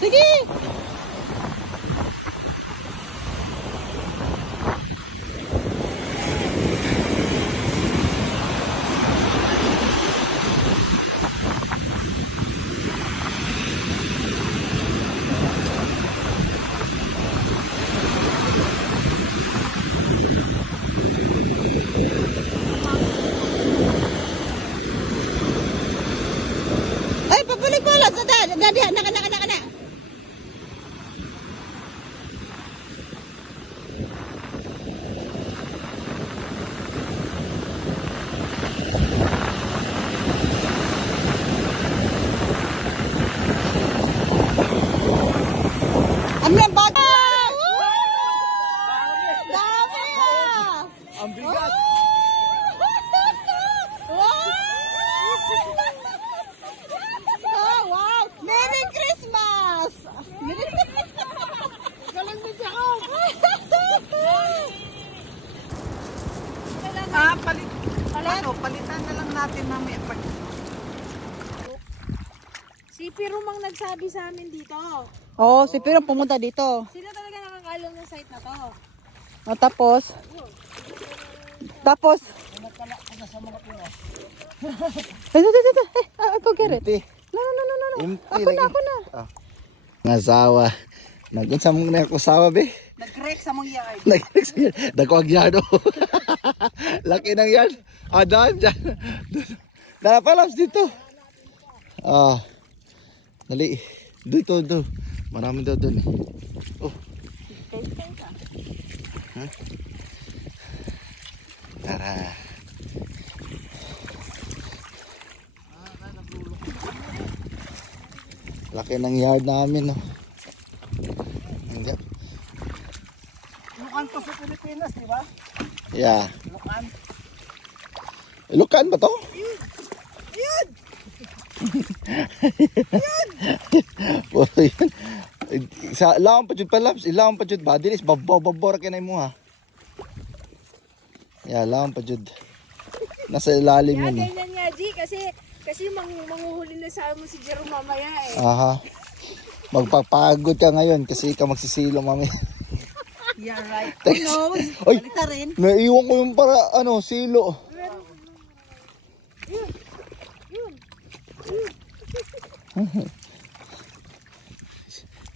Sige! Ay, pabalik ko lang sa dad. Dadi, anak. Ano yung bata? Dami ah! Ang bigat. Wow! Oh, wow! Merry Christmas! Galang mo siya ako! Palitan na lang natin mamaya. Si Pirumang nagsabi sa amin dito. Oo, si Pirong pumunta dito. Sino talaga nakakaalam ng site na to? O, tapos? Ako get it. No. Ako na. Ngasawa. Nagunsa mong nakusawa, be? Nag-wreck sa mong yard. Dagwag yard, oh. Laki ng yard. Ah, daan, dyan. Dala pa lang dito. Ah. Dali. Dito. Marami daw dun. Oh. Ha? Tara. Laki ng yard namin, oh. Hanggang. Lukan to sa Pilipinas, di ba? Yeah. Lukan. Ilukan ba to? Puro yun. Sa ilawan pa jud palabs, ilawan pa jud badilis, babor kinay mo ha. Yeah, ilawan pa jud. Nasa ilalim Kaya yun. Eh. ganyan nga, G. Kasi manguhuli na sa mo si Jerome mamaya eh. Aha. Magpapagod ka ngayon kasi ikaw magsisilo mami. Yeah, right. Who knows? Ay, Balita rin. naiwan ko yung para silo.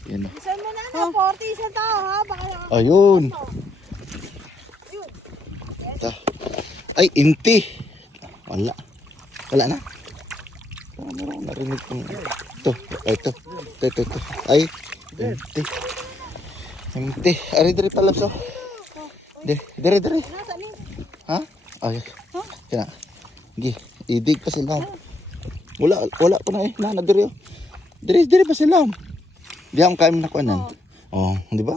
Yun. Saan mo na na? 40 isang tao ha? Baka Ayun. Ito. Ay, inti. Wala na. Ano narinig ko. Ito. Ay, inti. Inti. Ari, diri pala so. Diri. nasa ni? Ha? Ay. Kina. Gi, idig pa sila. Wala pa na eh. Na diri. Diri pa sila. Di ang kain na kuanan. Oh, di ba?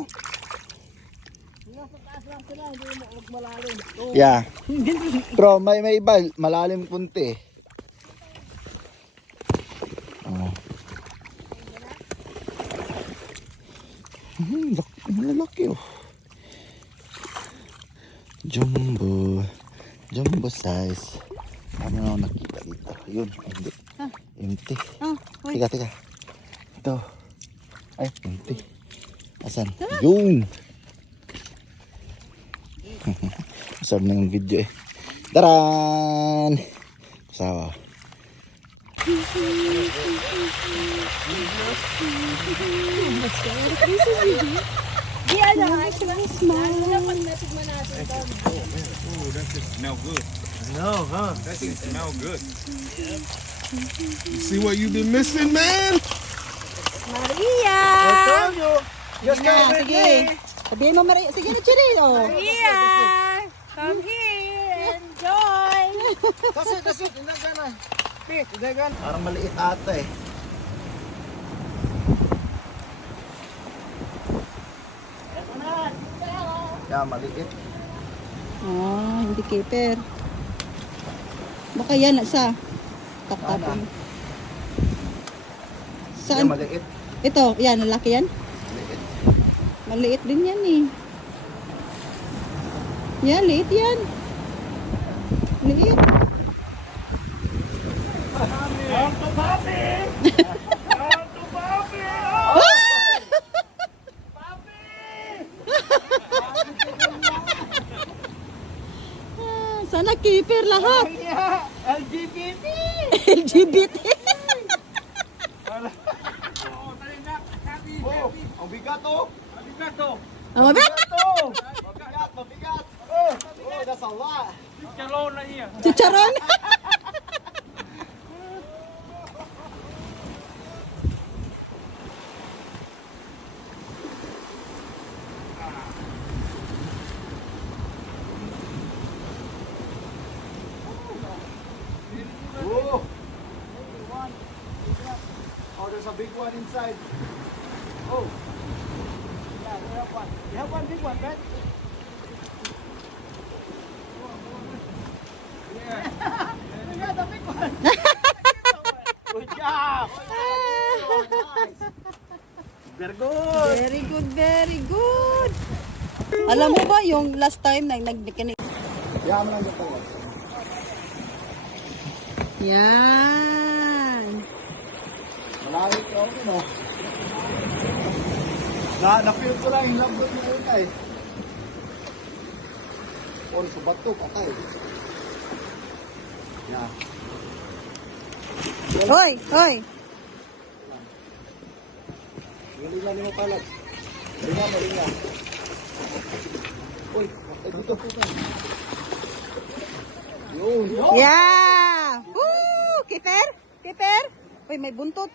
Yeah. Pero may iba malalim kunti. Oh. Malaki oh. Jumbo size. Ano na nakita dito? Yun, hindi. Empty. Wait. Tiga. Ito. Ay, empty. Asan? Yun. Masarap na yung video eh. Taran! Sawa. Di ano, pag natigman natin doon. Oh, that just smell good. No, huh? That thing smell good. You see what you've been missing, man? Maria! I told you. Just Sige na, come with sige. me. Sabihin mo, Maria. Sige na, Chiri. Oh. Maria! Come here! Enjoy! That's it. Hindi gana. Pete, hindi gana. Parang maliit ata eh. Yeah, maliit. Hindi keeper. Baka yan sa taptapon. Yeah, Saan? maliit. Ito, yan, lalaki yan. Maliit. Maliit din yan eh. Yan, liit yan. Liit. Come to papi! Come to papi! Oh! lahat. LGBT! LGBT. Oh, ang bigat oh. Ang mabi? Mabigat, mabigat. Oh, that's a lot. Chicharon. Oh. Oh, there's a big one inside. Oh. Yeah, we have one. You have one big one, right? We got the big one. Good job. Nice. Very good. Very good, very good. Alam mo ba yung last time na nagkikinig? Yan lang dito. Yan. Malawit ka ako, no? Na-feel ko lang yung lambot na yun ay. Or sa bato, patay. Yeah. Hoy, hoy. Galingan mo palat. Galingan. Uy, dito. Yun. Yeah. Woo! Keeper? Keeper? Uy, may buntot.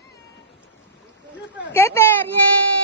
Keeper! Yay!